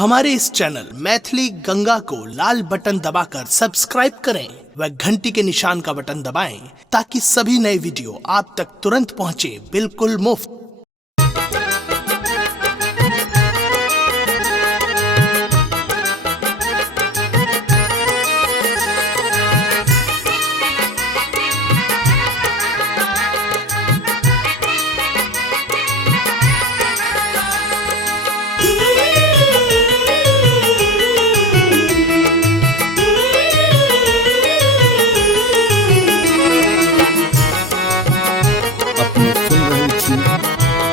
हमारे इस चैनल मैथिली गंगा को लाल बटन दबाकर सब्सक्राइब करें व घंटी के निशान का बटन दबाएं ताकि सभी नए वीडियो आप तक तुरंत पहुंचे बिल्कुल मुफ्त।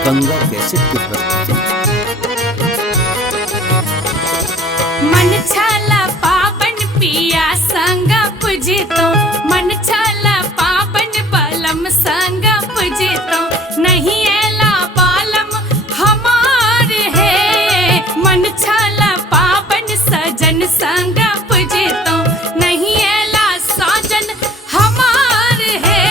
गंगा कैसेट की प्रस्तुति। मन छाला पावन पिया संग पूजे तो, मन छाला पावन बलम संग पूजे तो, नहीं एला बालम हमार है। मन छाला पावन सजन संग पूजे तो, नहीं एला साजन हमार है।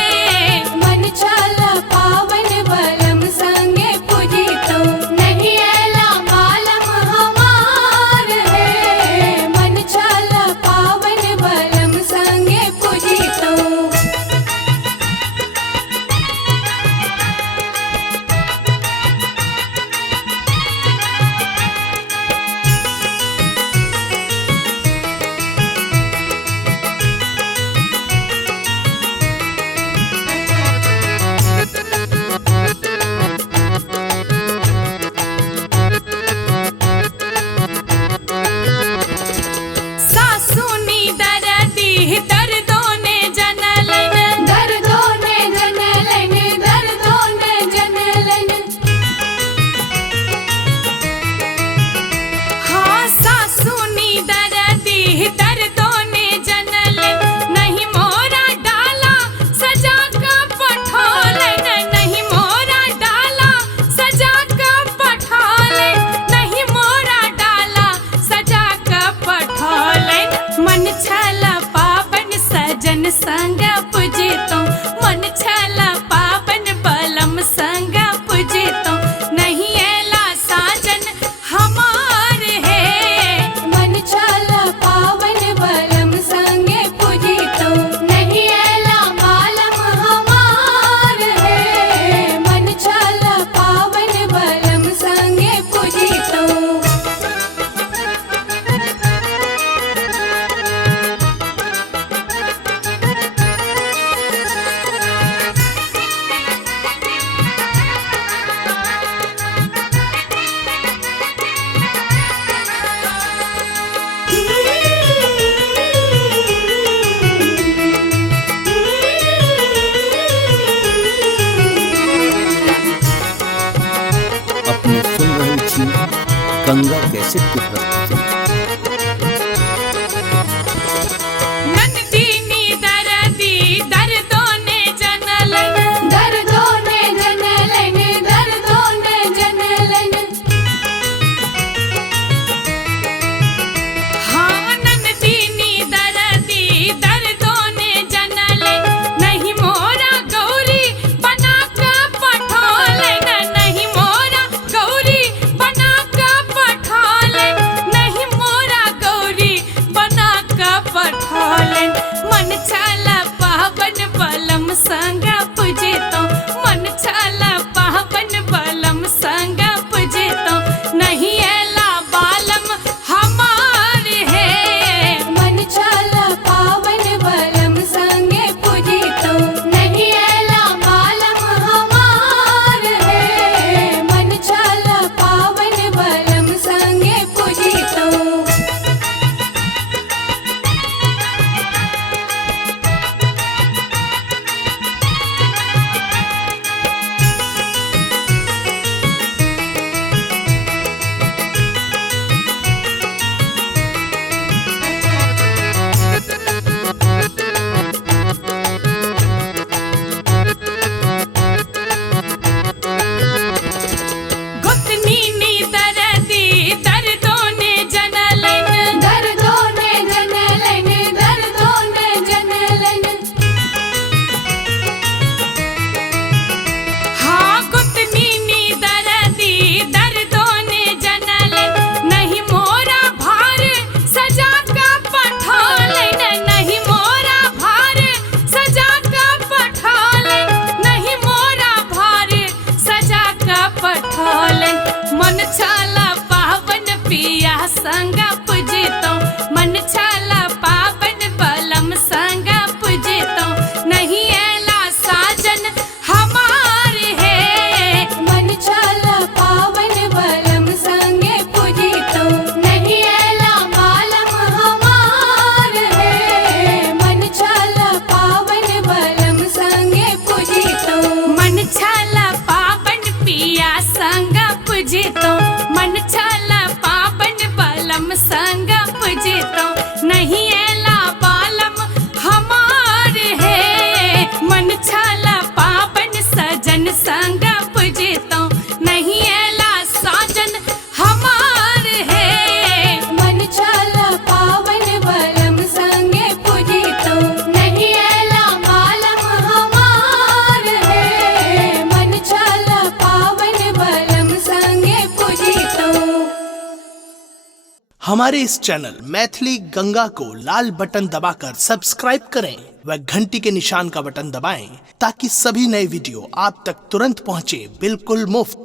मन छाला पावन बलम संग पूजे तो, नहीं एला बालम हमार है। मन छाला पावन बलम संग पूजे तो। सासुनी दरदी दर्दों ने जनलन, दर्दों ने जनलन, दर्दों ने जनलन। हाँ सासुनी दरदी दर्दों ने जनलन, नहीं मोरा डाला सजा का पठोलन, नहीं मोरा डाला सजा का पठोलन, नहीं मोरा डाला सजा का पठोलन। मन छाला पावन सजन संग पूजे तो, मन छाला पावन बलम संग पूजे तो, नहीं एला साजन हमार है। मन छाला पावन बलम संग पूजे तो, नहीं एला बालम हमार है। मन छाला पावन बलम संग पूजे तो। अपने सुन रही थी गंगा कैसेट की प्रस्तुति। नंदिनी दरदी दर्दों ने जनलन, दर्दों ने जनलन, दर्दों ने जनलन। हाँ नंदिनी दरदी दर्दों ने जनलन, नहीं मोरा गौरी बना का पठोलन, नहीं मोरा गौरी बना का पठोलन, नहीं पिया संग पूजितो मन छाला पावन बलम संग पूजितो नहीं एला साजन हमार है मन छाला पावन बलम संगे पूजितो नहीं एला बालम हमार है मन छाला पावन बलम संगे पूजितो मन छाला पावन पिया संग पूजितो मन छाला पावन बलम संग पूजितो नहीं एला बालम हमार है मन छाला पावन सजन संग पूजितो नहीं एला साजन हमार है मन छाला पावन बलम संगे पूजितो नहीं एला बालम हमार है मन छाला पावन बलम संगे पूजितो। हमारे इस चैनल मैथिली गंगा को लाल बटन दबाकर सब्सक्राइब करें व घंटी के निशान का बटन दबाएं ताकि सभी नए वीडियो आप तक तुरंत पहुंचे बिल्कुल मुफ्त।